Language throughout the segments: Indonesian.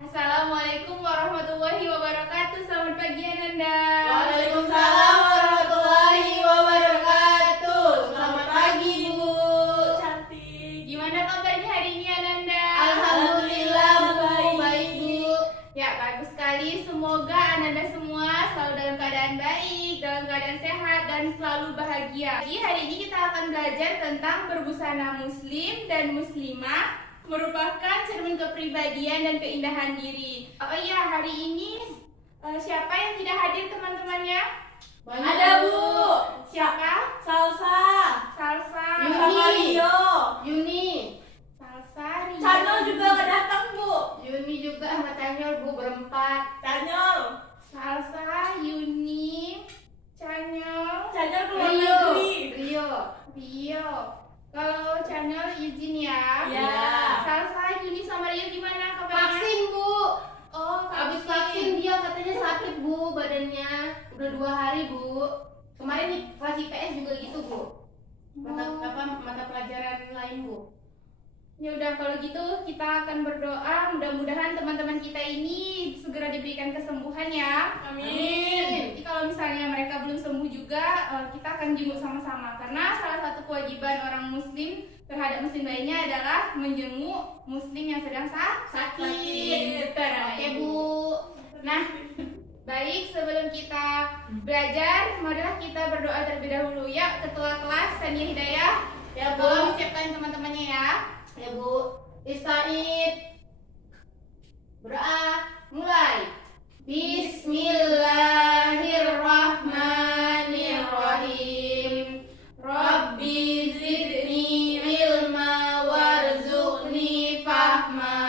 Assalamualaikum warahmatullahi wabarakatuh. Selamat pagi Ananda. Waalaikumsalam warahmatullahi wabarakatuh. Selamat pagi Bu. Cantik. Gimana kabarnya hari ini Ananda? Alhamdulillah Bu, baik Bu. Ya, bagus sekali. Semoga Ananda semua selalu dalam keadaan baik, dalam keadaan sehat dan selalu bahagia. Jadi hari ini kita akan belajar tentang berbusana muslim dan muslimah, merupakan cermin kepribadian dan keindahan diri. Oh iya, hari ini siapa yang tidak hadir teman-temannya? Ada Bu. Siapa? Salsa. Salsa. Sama Rio. Yuni, Salsa. Rio. Channel juga nggak datang Bu. Yuni juga sama Tanyol Bu berempat. Channel. Salsa, Yuni, Chanyol, Channel keluar Rio, negeri. Rio. Rio. Kalau Chanyol izin ya. Ya. Salsa, Yuni sama Rio gimana kabarnya? Vaksin Bu. Oh, Habis vaksin dia katanya sakit Bu badannya. Udah 2 hari Bu. Kemarin di kelas IPS juga gitu Bu. Mata pelajaran lain Bu. Ya udah, kalau gitu kita akan berdoa, mudah-mudahan teman-teman kita ini segera diberikan kesembuhan ya. Amin. Jadi kalau misalnya mereka belum sembuh juga, kita akan jenguk sama-sama. Karena salah satu kewajiban orang muslim terhadap muslim lainnya adalah menjenguk muslim yang sedang sakit. Oke Bu. Nah, baik, sebelum kita belajar, marilah kita berdoa terlebih dahulu ya. Ketua kelas Tania Hidayah, Ya tolong Bu. siapkan teman-temannya ya. Ya Bu. Ista'id. Berdoa. Mulai. Bismillahirrahmanirrahim. Rabbi zidni ilma warzuqni fahma.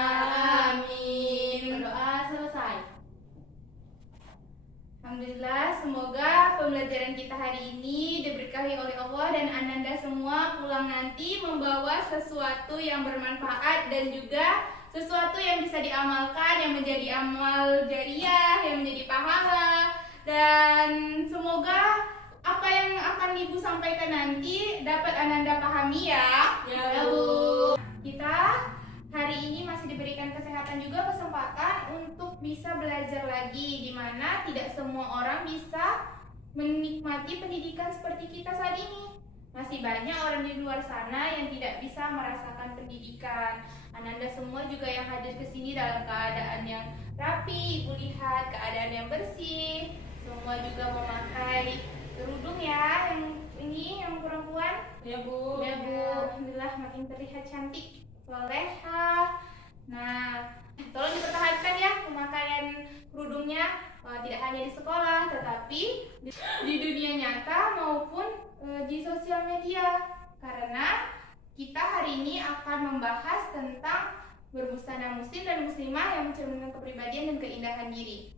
Amin. Berdoa selesai. Alhamdulillah, semoga pembelajaran kita hari ini diberkahi oleh Allah dan Ananda semua pulang nanti membawa sesuatu yang bermanfaat dan juga sesuatu yang bisa diamalkan, yang menjadi amal jariah, yang menjadi pahala, dan semoga apa yang akan Ibu sampaikan nanti dapat Ananda pahami ya. Ya Bu. Kita hari ini masih diberikan kesehatan juga, kesempatan untuk bisa belajar lagi, di mana tidak semua orang bisa menikmati pendidikan seperti kita saat ini. Masih banyak orang di luar sana yang tidak bisa merasakan pendidikan. Ananda semua juga yang hadir ke sini dalam keadaan yang rapi, Ibu lihat keadaan yang bersih. Semua juga memakai kerudung ya, yang ini yang perempuan. Ya Bu. Ya Bu, alhamdulillah makin terlihat cantik, soleha. Nah, tolong dipertahankan ya pemakaian kerudungnya, tidak hanya di sekolah, tetapi di dunia nyata maupun di sosial media. Karena kita hari ini akan membahas tentang berbusana muslim dan muslimah yang mencerminkan kepribadian dan keindahan diri.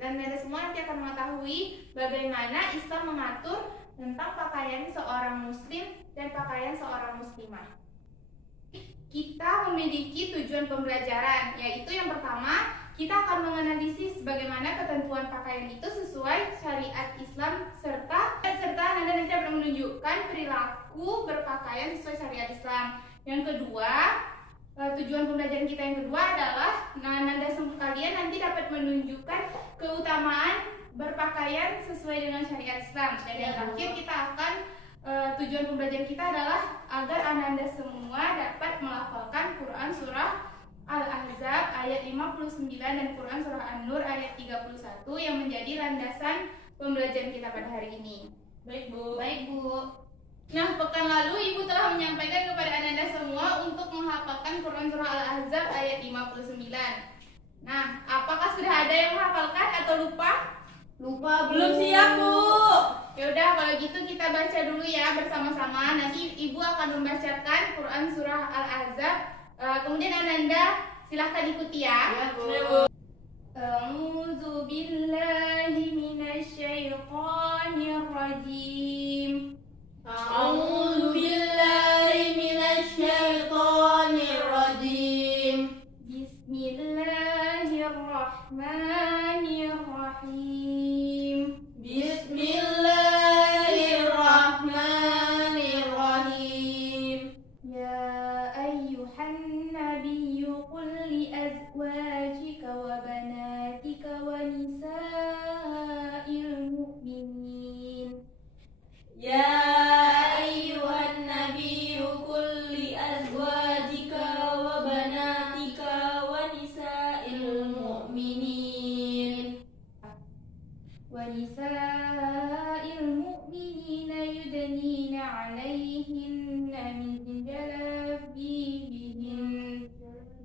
Dan Anda semua nanti akan mengetahui bagaimana Islam mengatur tentang pakaian seorang muslim dan pakaian seorang muslimah. Kita memiliki tujuan pembelajaran, yaitu yang pertama, kita akan menganalisis bagaimana ketentuan pakaian itu sesuai syariat Islam serta Anda nanti dapat menunjukkan perilaku berpakaian sesuai syariat Islam. Yang kedua, tujuan pembelajaran kita yang kedua adalah Anda semua kalian nanti dapat menunjukkan keutamaan berpakaian sesuai dengan syariat Islam. Dan yang terakhir kita akan tujuan pembelajaran kita adalah agar Anda semua dapat melafalkan Quran surah Al-Ahzab ayat 59 dan Quran surah An-Nur ayat 31 yang menjadi landasan pembelajaran kita pada hari ini. Baik Bu. Baik Bu. Nah, pekan lalu Ibu telah menyampaikan kepada Anda semua untuk menghafalkan Quran surah Al-Ahzab ayat 59. Nah, apakah sudah ada yang menghafalkan atau lupa? Lupa Bu. Belum siap Bu. Ya udah, kalau gitu kita baca dulu ya bersama-sama. Nanti Ibu akan membacakan Quran surah Al-Ahzab. Kemudian Ananda silahkan ikuti ya. Ya Bu. Ya Bu. A'udzu billahi minasyaitonir rajim. A'udzu billahi minasyaitonir rajim. Bismillahirrahmanirrahim. Bismillahirrahmanirrahim. Ya ayyuhan nabiyyu qul li azwajika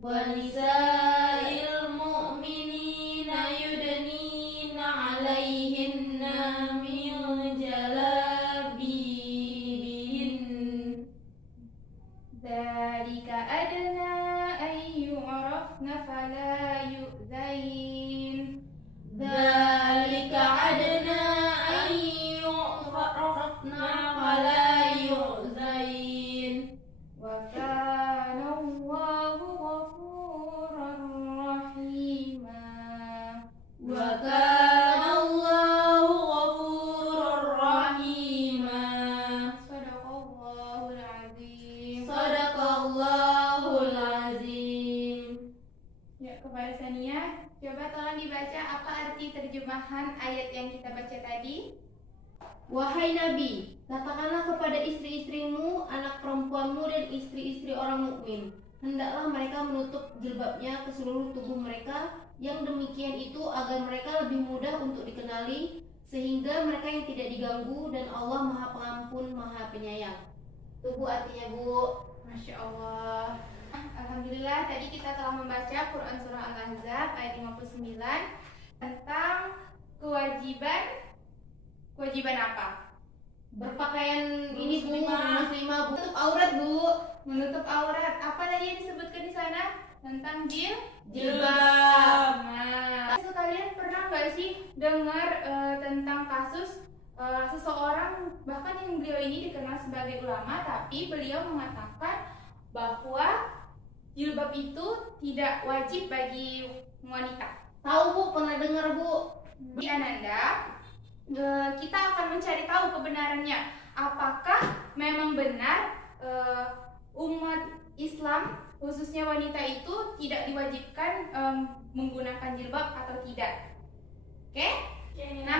ونساء المؤمنين يدنين عليهن من جلابيبهن ذلك أدنى أن يعرفن فلا يؤذين ذلك أدنى أن يعرفن فلا يؤذين وكان الله غفورا رحيما وكان الله غفورا رحيما صدق الله العظيم. صدق الله العظيم. Ya, kepada Sania, coba tolong dibaca apa arti terjemahan ayat yang kita baca tadi. Wahai Nabi, katakanlah kepada istri-istrimu, anak perempuanmu dan istri-istri orang mukmin, hendaklah mereka menutup jilbabnya ke seluruh tubuh mereka. Yang demikian itu agar mereka lebih mudah untuk dikenali, sehingga mereka yang tidak diganggu, dan Allah Maha Pengampun, Maha Penyayang. Itu Bu artinya, Bu. Masya Allah. Alhamdulillah, tadi kita telah membaca Quran Surah Al-Ahzab ayat 59 tentang kewajiban apa? Berpakaian ini Bu, Muslimah. muslimah Bu. Tutup aurat Bu. Menutup aurat. Apa tadi yang disebutkan di sana? Tentang Jilbab. Nah, kalian pernah nggak sih dengar tentang kasus seseorang, bahkan yang beliau ini dikenal sebagai ulama, tapi beliau mengatakan bahwa jilbab itu tidak wajib bagi wanita. Tahu Bu, pernah dengar Bu. Di Ananda, kita akan mencari tahu kebenarannya. Apakah memang benar umat Islam, khususnya wanita itu tidak diwajibkan menggunakan jilbab atau tidak? Oke? Nah,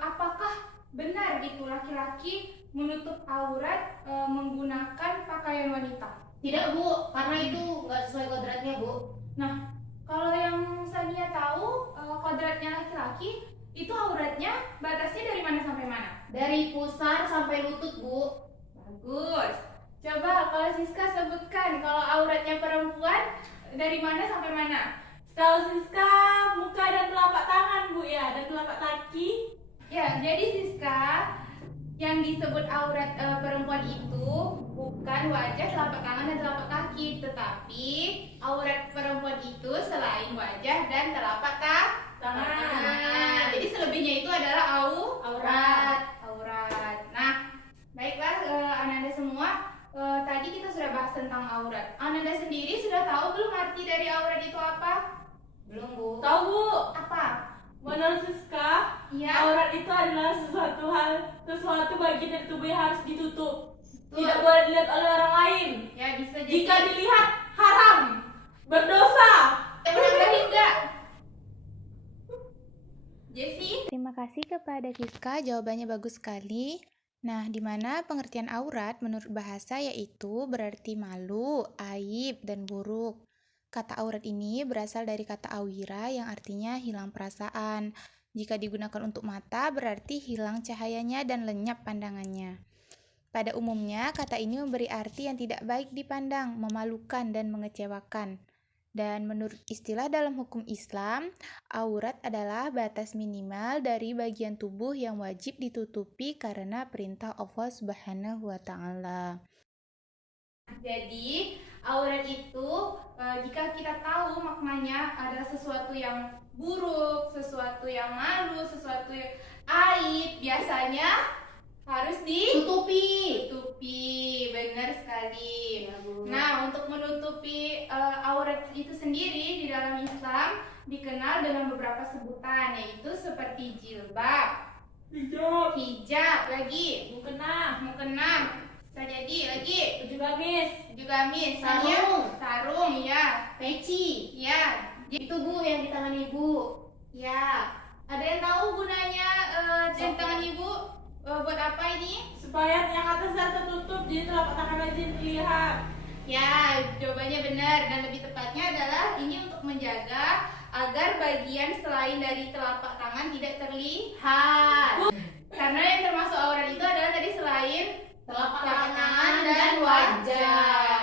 apakah benar gitu laki-laki menutup aurat menggunakan pakaian wanita? Tidak Bu, karena itu nggak sesuai kodratnya Bu. Nah, kalau yang Sania tahu, kodratnya laki-laki itu auratnya batasnya dari mana sampai mana? Dari pusar sampai lutut Bu. Bagus. Coba kalau Siska sebutkan kalau auratnya perempuan dari mana sampai mana? Setahu Siska, muka dan telapak tangan Bu ya, dan telapak kaki. Ya, jadi Siska, yang disebut aurat perempuan itu bukan wajah, telapak tangan dan telapak kaki, tetapi aurat perempuan itu selain wajah dan telapak tangan. Jadi selebihnya itu adalah aurat. Nah, baiklah Ananda semua, tadi kita sudah bahas tentang aurat. Ananda sendiri sudah tahu belum arti dari aurat itu apa? Belum Bu. Tahu Bu? Apa? Menurut Siska, Ya. aurat itu adalah sesuatu bagian dari tubuh yang harus ditutup. Tidak boleh dilihat oleh orang lain. Ya, bisa jadi. Jika dilihat haram, berdosa. Menambahin enggak? Jessie? Terima kasih kepada Siska, jawabannya bagus sekali. Nah, di mana pengertian aurat menurut bahasa yaitu berarti malu, aib, dan buruk. Kata aurat ini berasal dari kata awira yang artinya hilang perasaan. Jika digunakan untuk mata berarti hilang cahayanya dan lenyap pandangannya. Pada umumnya, kata ini memberi arti yang tidak baik dipandang, memalukan, dan mengecewakan. Dan menurut istilah dalam hukum Islam, aurat adalah batas minimal dari bagian tubuh yang wajib ditutupi karena perintah Allah Subhanahu wa Ta'ala. Jadi, aurat itu jika kita tahu maknanya adalah sesuatu yang buruk, sesuatu yang malu, sesuatu yang aib, biasanya harus Tutupi. benar sekali. Ya, Bu. Nah, untuk menutupi aurat itu sendiri di dalam Islam dikenal dengan beberapa sebutan, yaitu seperti jilbab, hijab, lagi Mukena, mukena, bisa jadi lagi baju gamis, sarung, ya, Peci. ya, Itu Bu yang di tangan Ibu. ya. Ada yang tahu gunanya jam tangan ibu buat apa ini? supaya yang atasnya tertutup, jadi telapak tangan aja yang terlihat. Ya, jawabannya benar, dan lebih tepatnya adalah ini untuk menjaga agar bagian selain dari telapak tangan tidak terlihat. Karena yang termasuk aurat itu adalah tadi selain Telapak tangan tangan dan wajah.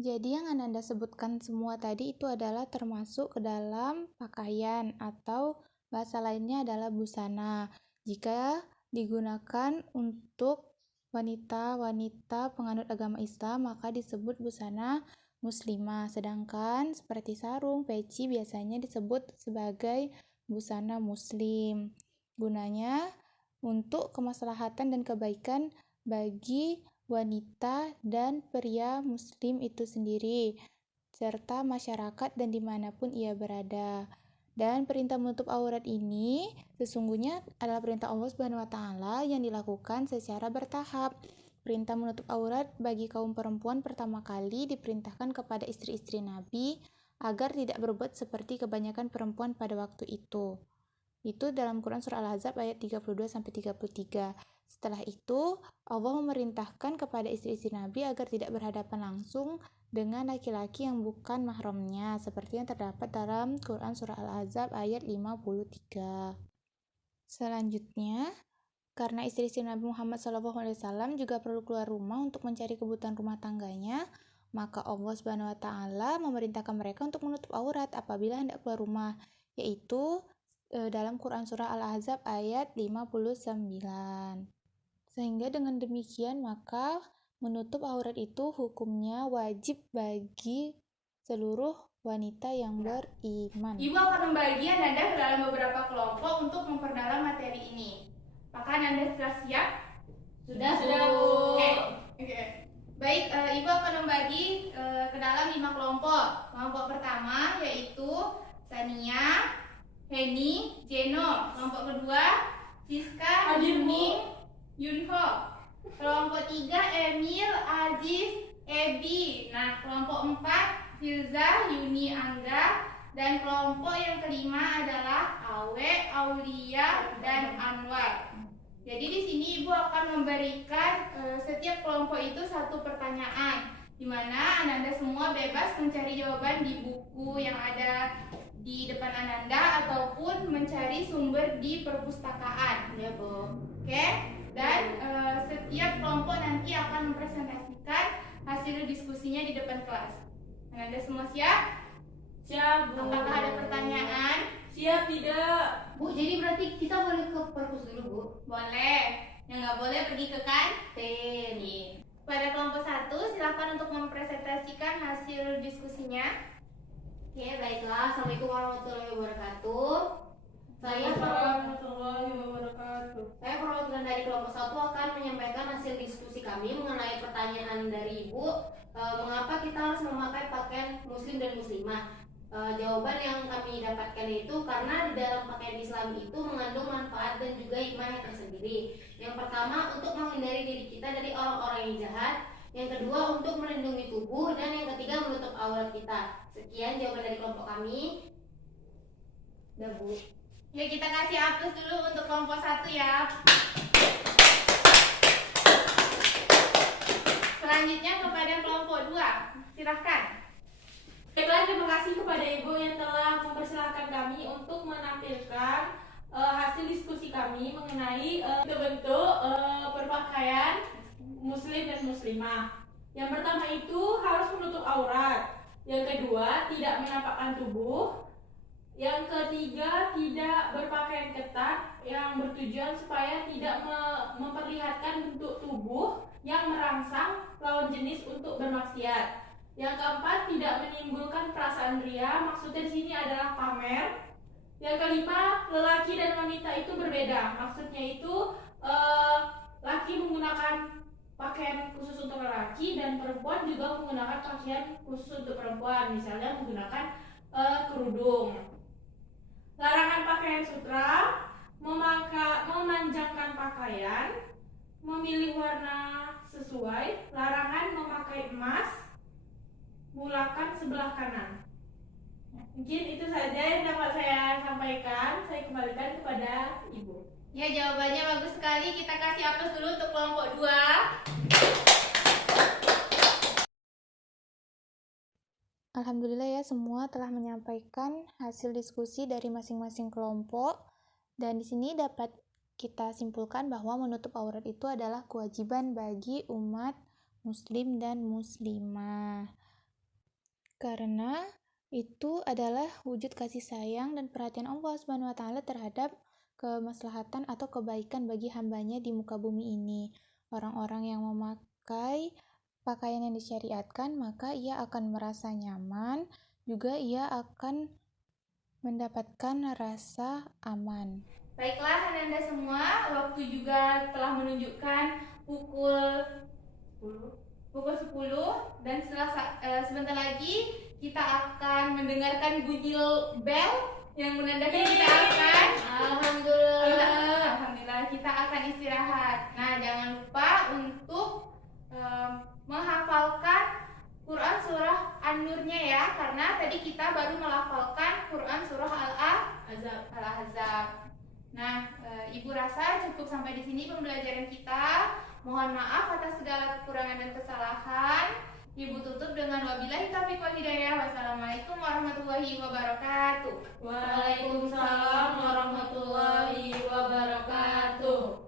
Jadi yang Ananda sebutkan semua tadi itu adalah termasuk ke dalam pakaian atau bahasa lainnya adalah busana. Jika digunakan untuk wanita-wanita penganut agama Islam maka disebut busana muslimah. Sedangkan seperti sarung, peci biasanya disebut sebagai busana muslim. Gunanya untuk kemaslahatan dan kebaikan bagi wanita dan pria muslim itu sendiri, serta masyarakat dan dimanapun ia berada. Dan perintah menutup aurat ini sesungguhnya adalah perintah Allah Subhanahu wa Ta'ala yang dilakukan secara bertahap. Perintah menutup aurat bagi kaum perempuan pertama kali diperintahkan kepada istri-istri Nabi agar tidak berbuat seperti kebanyakan perempuan pada waktu itu. Itu dalam Quran Surah Al-Ahzab ayat 32-33. Setelah itu, Allah memerintahkan kepada istri-istri Nabi agar tidak berhadapan langsung dengan laki-laki yang bukan mahramnya, seperti yang terdapat dalam Quran Surah Al-Ahzab ayat 53. Selanjutnya, karena istri-istri Nabi Muhammad SAW juga perlu keluar rumah untuk mencari kebutuhan rumah tangganya, maka Allah Subhanahu wa Ta'ala memerintahkan mereka untuk menutup aurat apabila hendak keluar rumah, yaitu dalam Quran Surah Al-Ahzab ayat 59. Sehingga dengan demikian maka menutup aurat itu hukumnya wajib bagi seluruh wanita yang beriman. Ibu akan membagi Ananda ke dalam beberapa kelompok untuk memperdalam materi ini. Apakah Ananda sudah siap? Sudah, Bu. Oke. Baik, Ibu akan membagi ke dalam 5 kelompok. Kelompok pertama yaitu Sania, Heni, Jeno. Kelompok kedua Siska, Yuning, Yunho. Kelompok 3 Emil, Aziz, Ebi. Nah, kelompok 4 Firza, Yuni, Angga. Dan kelompok yang kelima adalah Awe, Aulia, dan Anwar. Jadi di sini Ibu akan memberikan setiap kelompok itu satu pertanyaan, di mana Ananda semua bebas mencari jawaban di buku yang ada di depan Ananda ataupun mencari sumber di perpustakaan. Ya, Bu. Oke? Dan setiap kelompok nanti akan mempresentasikan hasil diskusinya di depan kelas. Ananda semua siap? Siap, Bu. Apakah ada pertanyaan? Siap tidak? Bu, jadi berarti kita boleh ke perpus dulu, Bu? Boleh. Yang nggak boleh pergi ke Kantin. Pada kelompok 1, silakan untuk mempresentasikan hasil diskusinya. Oke, baiklah. Assalamualaikum warahmatullahi wabarakatuh. Saya warahmatullahi wabarakatuh. perwakilan dari kelompok 1 akan menyampaikan hasil diskusi kami mengenai pertanyaan dari Ibu, mengapa kita harus memakai pakaian muslim dan muslimah. Jawaban yang kami dapatkan itu karena di dalam pakaian Islam itu mengandung manfaat dan juga hikmah yang tersendiri. Yang pertama, untuk menghindari diri kita dari orang-orang yang jahat. Yang kedua, untuk melindungi tubuh. Dan yang ketiga, menutup aurat kita. Sekian jawaban dari kelompok kami. Udah, Bu. Ya, kita kasih aplaus dulu untuk kelompok 1 ya. Selanjutnya kepada kelompok 2. Silahkan. Baiklah, terima kasih kepada Ibu yang telah mempersilahkan kami untuk menampilkan hasil diskusi kami mengenai bentuk berpakaian muslim dan muslimah. Yang pertama itu harus menutup aurat. Yang kedua, tidak menampakkan tubuh. Yang ketiga, tidak berpakaian ketat yang bertujuan supaya tidak memperlihatkan bentuk tubuh yang merangsang lawan jenis untuk bermaksiat. Yang keempat, tidak menimbulkan perasaan ria, maksudnya di sini adalah pamer. Yang kelima, lelaki dan wanita itu berbeda, maksudnya itu laki menggunakan pakaian khusus untuk lelaki dan perempuan juga menggunakan pakaian khusus untuk perempuan, misalnya menggunakan kerudung. Larangan pakaian sutra, memanjangkan pakaian, memilih warna sesuai, larangan memakai emas, mulakan sebelah kanan. Mungkin itu saja yang dapat saya sampaikan. Saya kembalikan kepada Ibu. Ya, jawabannya bagus sekali. Kita kasih aplaus dulu untuk kelompok 2. Alhamdulillah ya, semua telah menyampaikan hasil diskusi dari masing-masing kelompok. Dan di sini dapat kita simpulkan bahwa menutup aurat itu adalah kewajiban bagi umat muslim dan muslimah. karena itu adalah wujud kasih sayang dan perhatian Allah Subhanahu wa Ta'ala terhadap kemaslahatan atau kebaikan bagi hambanya di muka bumi ini. Orang-orang yang memakai pakaian yang disyariatkan, maka ia akan merasa nyaman, juga ia akan mendapatkan rasa aman. Baiklah Ananda semua, waktu juga telah menunjukkan pukul 10 dan sebentar lagi kita akan mendengarkan bunyi bel yang menandakan kita akan Alhamdulillah kita akan istirahat. Nah, jangan lupa untuk menghafalkan Quran surah An-Nurnya ya, karena tadi kita baru melafalkan Quran surah Al-Ahzab. Nah, Ibu rasa cukup sampai di sini pembelajaran kita. Mohon maaf atas segala kekurangan dan kesalahan. Ibu tutup dengan wabillahi taufiq wal hidayah. Wassalamualaikum warahmatullahi wabarakatuh. Waalaikumsalam warahmatullahi wabarakatuh.